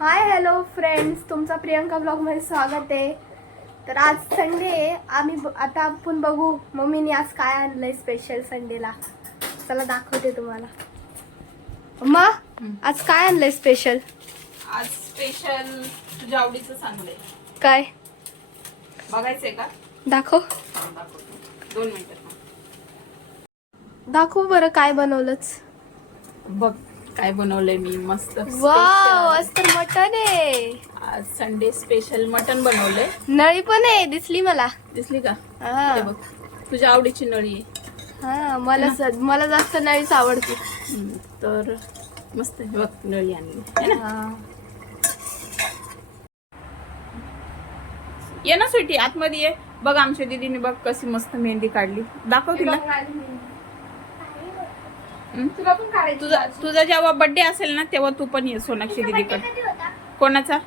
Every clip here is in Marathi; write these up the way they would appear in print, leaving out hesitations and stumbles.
हाय हॅलो फ्रेंड्स, तुमचा प्रियंका ब्लॉगमध्ये स्वागत आहे. तर आज संडे आहे. आता आपण बघू मम्मीने आज काय आणलंय स्पेशल संडेला. चला दाखवते तुम्हाला. मग आज काय आणलंय स्पेशल? आज स्पेशल तुझ्या आवडीचं सांगलंय. काय बघायचंय का? दाखव. दाखवतो 2 मिनिटं. दाखव बरं काय बनवलंच. बघ काय बनवलंय मी मस्त. वाव, आज तर मटन आहे. आज संडे स्पेशल मटन बनवलंय. नळी पण आहे, दिसली मला. दिसली का? हा. हे बघ तुझ्या आवडीची नळी आहे. हा, मला जास्त नळीच आवडते. तर मस्त हे बघ नळी आणली है ना. हा. ये ना स्वीटी आतमध्ये ये. बघ आमच्या दीदीने बघ कशी मस्त मेहंदी काढली. दाखव तिला. तुला पण काढायचं. तुझा जेव्हा बर्थडे असेल ना तेव्हा तू पण ये सोनाक्षी दीदीकडे. कोणाचा?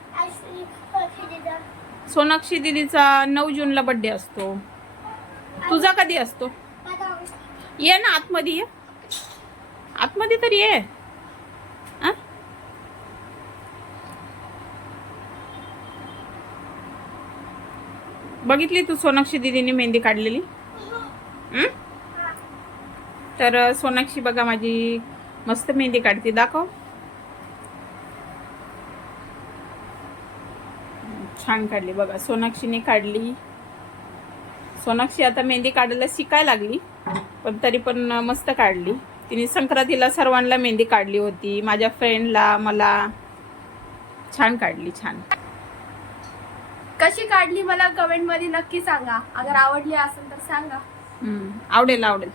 सोनाक्षी दीदीचा 9 जूनला बर्थडे असतो. तुझा कधी असतो? ये ना आतमध्ये ये. आतमध्ये तर ये. आ? बघितली तू सोनाक्षी दीदीने मेहंदी काढलेली? तर सोनाक्षी बघा माझी मस्त मेहंदी काढते. दाखव. छान काढली बघा सोनाक्षीने काढली. सोनाक्षी आता मेहंदी काढायला शिकायला लागली, पण तरी पण मस्त काढली. तिने संक्रांतीला सर्वांना मेहंदी काढली होती, माझ्या फ्रेंडला, मला. छान काढली. छान. कशी काढली मला कमेंट मध्ये नक्की सांगा. अगर आवडली असेल तर सांगा. आवडेल आवडेल.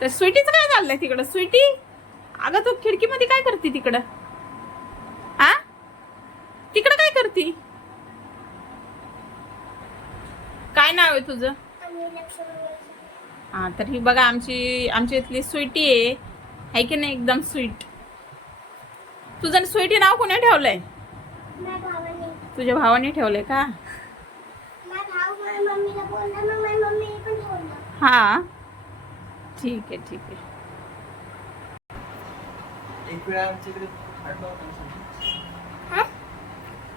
तर स्वीटीचं काय चाललंय तिकडं? स्वीटी अगं तू खिडकीमध्ये काय करते तिकडं? हा, तिकडं काय करते? काय नाव आहे तुझं? हा, तर ही बघा आमची इथली स्वीटी आहे की नाही, एकदम स्वीट. तुझं स्वीटी नाव कोणी ठेवलंय? तुझ्या भावाने ठेवलंय का? हा, ठीक आहे ठीक आहे.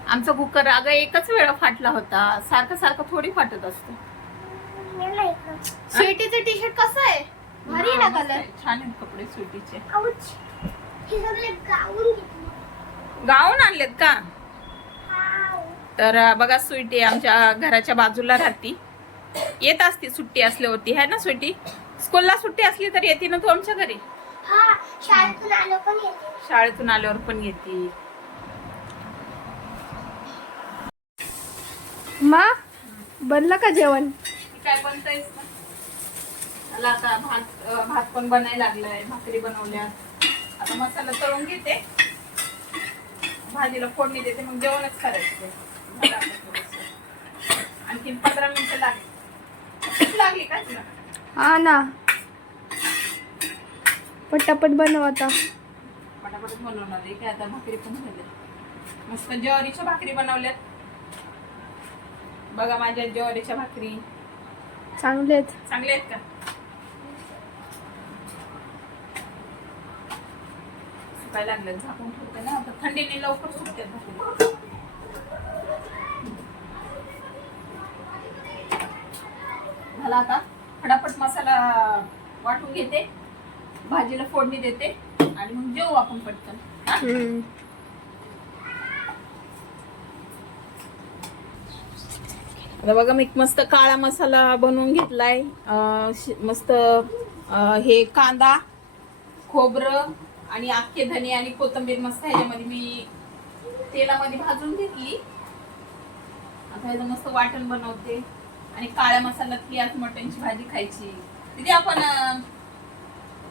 आमचा कुकर अगं एकच वेळा फाटला होता. सारखं सारखं थोडी फाटत असतो. स्वीटीचं टी शर्ट कसं आहे? भारी आहे ना कलर. छान आहेत कपडे स्वीटीचे. गाऊन आणलेत का? तर बघा स्वीटी आमच्या घराच्या बाजूला राहती. येत असती सुट्टी असल्यावरती, है ना स्वीटी? स्कूलला सुट्टी असली तर येते ना तू आमच्या घरी? शाळेतून आल्यावर पण येते. मा बनलं का जेवण? काय बनतंय? मला आता भात पण बनायला लागलाय, भाकरी बनवल्या. आता मसाला तळून घेते, भाजीला फोडणी देते, मग जेवणच करायचं. आणखी 15 मिनिटं लागली का तुला? हा ना, पटापट बनव आता. पटापट बनवणार आहे की आता. भाकरी पण झाल्या, मस्त ज्वारीच्या भाकरी बनवल्यात बघा. माझ्या ज्वारीच्या भाकरी चांगले आहेत का? सुकायला लागलं, झाकून ठेवते ना आता. थंडीने लवकर सुकतात भाकरी. झाला आता. फटाफट मसाला वाटून घेते, भाजीला फोडणी देते आणि मग जेवू आपण पटकन. आता बघा मी मस्त काळा मसाला बनवून घेतलाय. मस्त हे कांदा, खोबरं आणि अख्खे धने आणि कोथिंबीर मस्त ह्याच्यामध्ये मी तेलामध्ये भाजून घेतली. आता ह्याचं मस्त वाटण बनवते आणि काळ्या मसाल्यातली आज मटणची भाजी खायची. तिथे आपण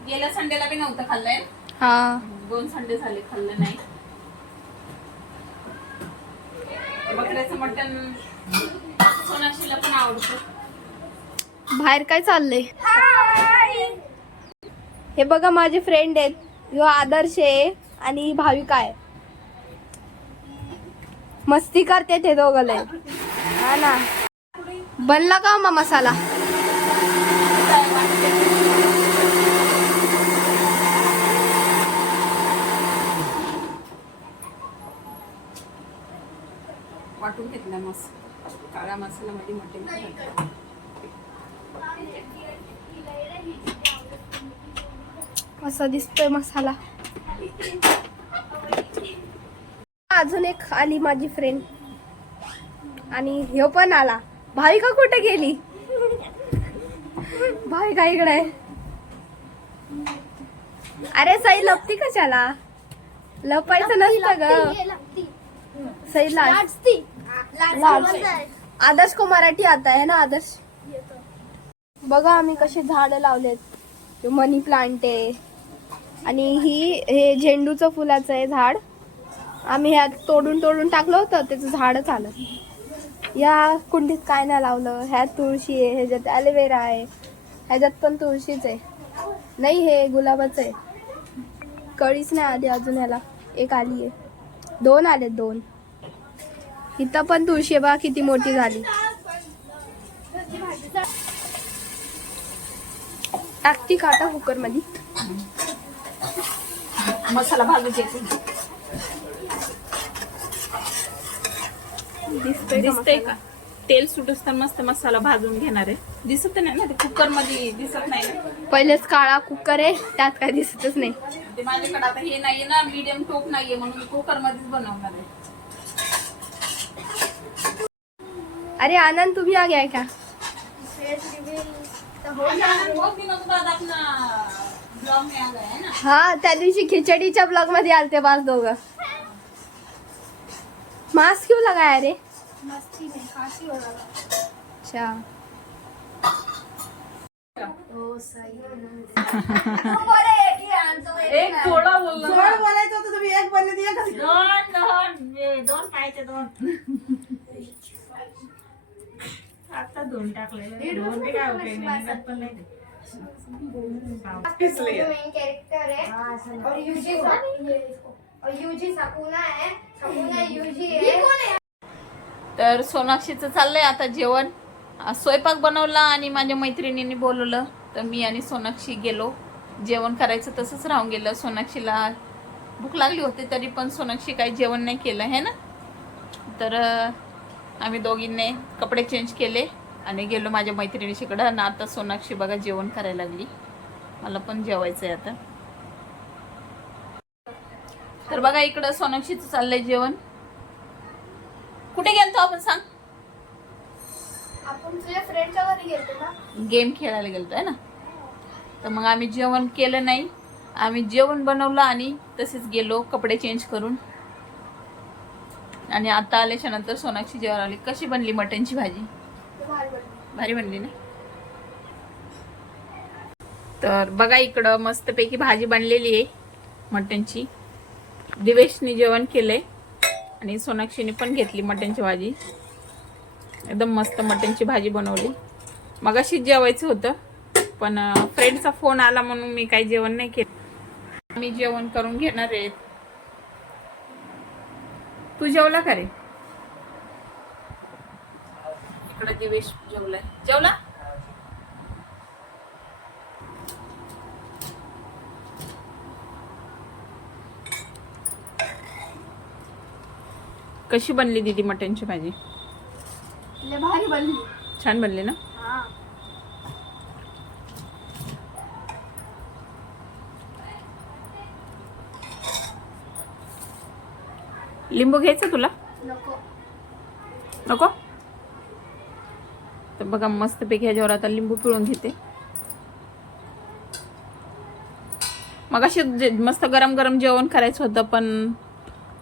गेल्या संडेला बी नव्हतं खाल्लंय. हा, 2 संडे झाले खाल्लं नाही. बकऱ्याचं मटण सोनाक्षीला पण आवडतं. बाहेर काय चाललंय? हे बघा माझे फ्रेंड आहेत. ह्यो आदर्श आहे आणि भाविका आहे. मस्ती करते ते दोघं. हा ना. बनला का मग मसाला? वाटून घेतला मस्त काळा मसाल्यामध्ये मटण घातलं. असा दिसतोय मसाला. अजून एक आली माझी फ्रेंड आणि ह्यो पण आला. भाविका कुठे गेली? भाविका इकडे आहे. अरे सई लपती कशाला? लपायचं नसतं ग. सई लाजती. आदर्श को मराठी आता है ना आदर्श? बघा आम्ही कशी झाडं लावलेत. मनी प्लांट आहे आणि हे झेंडूचं फुलाचं आहे झाड. आम्ही ह्यात तोडून टाकलं होतं, त्याचं झाडच आलं. या कुंडीत काय नाही लावलं. ह्यात तुळशी आहे, ह्याच्यात ॲलोवेरा आहे, ह्याच्यात पण तुळशीच आहे. नाही हे गुलाबाचं आहे. कळीच नाही आली अजून ह्याला. एक आली आहे, 2 आले 2. इथं पण तुळशी बघा किती मोठी झाली. टाकती का आता कुकर मध्ये? मसाला भाजून घ्यायचा. दिसतंय का? तेल सुटूस तर मस्त मसाला भाजून घेणार आहे. दिसत नाही ना ते कुकर मध्ये, दिसत नाही ना. पहिलेच काळा कुकर आहे, त्यात काय दिसतच नाही. ते माझ्याकडे आता हे नाहीये ना, मीडियम टोप नाहीये, म्हणून मी कुकर मध्येच बनवणार आहे. अरे आनंद तुम्ही आ गया क्या? हाँ त्या दिवशी खिचडीच्या ब्लॉग मध्ये आलते बास दोघं. मास्क क्यों लगाया रे? मस्ती में खांसी हो रहा था. अच्छा एक थोडा बोलला. बोलायचं होतं तुम्ही एक बोलले ती एकच. दोन खायचे 2. आता 2 टाकले. 2 बी काय उपयोग नाही, निघत पण नाही ते. मेन कैरेक्टर है और यूजी सकुना है. सकुना यूजी है. तर सोनाक्षीचं चाललंय आता जेवण. स्वयंपाक बनवला आणि माझ्या मैत्रिणींनी बोलवलं तर मी आणि सोनाक्षी गेलो. जेवण करायचं तसंच राहून गेलं. सोनाक्षीला भूक लागली होती तरी पण सोनाक्षी काही जेवण नाही केलं है ना. तर आम्ही दोघींनी कपडे चेंज केले आणि गेलो माझ्या मैत्रिणीशीकडं. आणि आता सोनाक्षी बघा जेवण करायला लागली. मला पण जेवायचं आहे आता. तर बघा इकडं सोनाक्षीचं चाललंय जेवण. कुठे गेलतो आपण सांग? आपण तुझ्या फ्रेंडच्या घरी गेलतो ना, गेम खेळायला गेलतो आहे ना. तर मग आम्ही जेवण केलं नाही, आम्ही जेवण बनवलं आणि तसेच गेलो कपडे चेंज करून. आणि आता आल्याच्या नंतर सोनाक्षी जेवण आली. कशी बनली मटणची भाजी? भारी बनली ना. तर बघा इकडं मस्तपैकी भाजी बनलेली आहे मटणची. दिवेशनी जेवण केलंय आणि सोनाक्षीने पण घेतली मटणची भाजी. एकदम मस्त मटणची भाजी बनवली. मगाशीच जेवायचं होतं पण फ्रेंडचा फोन आला म्हणून मी काही जेवण नाही केलं. मी जेवण करून घेणार आहे. तू जेवला का रे? इकडे दिवेश जेवलाय. जेवला? कशी बनली दीदी मटणची भाजी? लय भारी बनली. छान बनली ना. हा लिंबू घ्यायचं तुला? नको. नको. तर बघा मस्तपैकी ह्याच्यावर आता लिंबू पिळून घेते. मग अशी मस्त गरम गरम जेवण करायचं होतं पण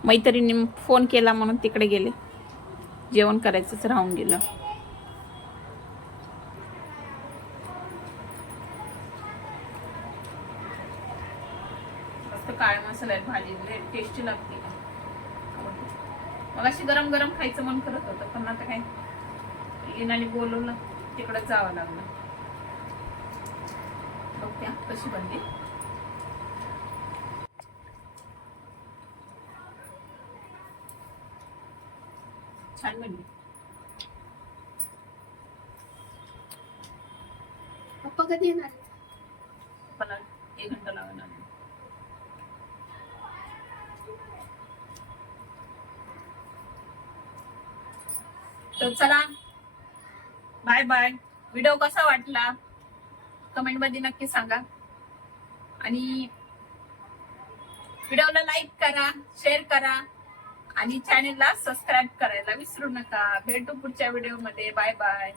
मैत्रिणीने फोन केला म्हणून तिकडे गेले. जेवण करायचंच राहून गेलं. मस्त काळा मसाला आहे भाजी, टेस्टी लागते. मग अशी गरम गरम खायचं मन करत होतं पण आता काय लिनाने बोलवलं तिकडे जावं लागलं. बघते कशी बनली. छान बनली. पप्पा कधी येणार? पण 1 घंटा लागणार. तर चला बाय बाय. व्हिडिओ कसा वाटला कमेंट मध्ये नक्की सांगा आणि व्हिडिओला लाईक करा, शेअर करा आणि चॅनेलला सबस्क्राईब करायला विसरू नका. भेटू पुढच्या व्हिडिओ मध्ये. Bye bye.